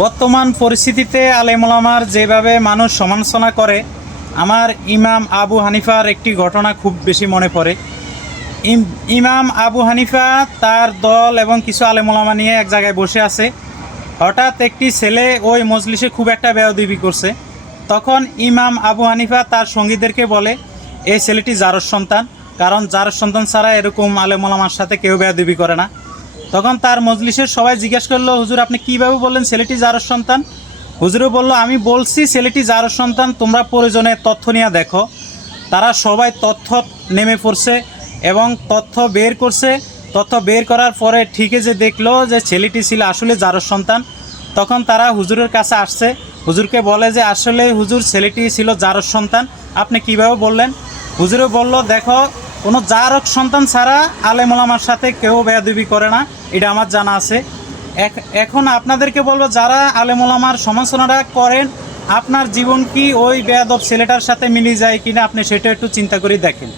বর্তমান পরিস্থিতিতে আলেম ওলামার যেভাবে মানুষ সমালোচনা করে, আমার ইমাম আবু হানিফার একটি ঘটনা খুব বেশি মনে পড়ে। ইমাম আবু হানিফা তার দল এবং কিছু আলেম ওলামা নিয়ে এক জায়গায় বসে আছে। হঠাৎ একটি ছেলে ওই মজলিসে খুব একটা বেয়াদবি করছে। তখন ইমাম আবু হানিফা তার সঙ্গীদেরকে বলে, এই ছেলেটি জারজ সন্তান, কারণ জারজ সন্তান ছাড়া এরকম আলেম ওলামার সাথে কেউ বেয়াদবি করে না। তখন তার মজলিসের সবাই জিজ্ঞেস করলো, হুজুর আপনি কীভাবে বললেন ছেলেটি জারজ সন্তান? হুজুরও বলল, আমি বলছি ছেলেটি জারজ সন্তান, তোমরা প্রয়োজনে তথ্য নিয়ে দেখো। তারা সবাই তথ্য নেমে পড়ছে এবং তথ্য বের করছে। তথ্য বের করার পরে ঠিকই যে দেখলো যে ছেলেটি ছিল আসলে জারজ সন্তান। তখন তারা হুজুরের কাছে আসছে, হুজুরকে বলে যে আসলে হুজুর ছেলেটি ছিল জারজ সন্তান, আপনি কিভাবে বললেন? হুজুরও বলল, দেখো, কোনো জারজ সন্তান ছাড়া আলেম ওলামার সাথে কেউ বেয়াদবি করে না, এটা আমার জানা আছে। এখন আপনাদেরকে বলবো, যারা আলেম ওলামার সমালোচনাটা করেন, আপনার জীবন কি ওই বেয়াদব ছেলেটার সাথে মিলে যায় কিনা আপনি সেটা একটু চিন্তা করে দেখেন।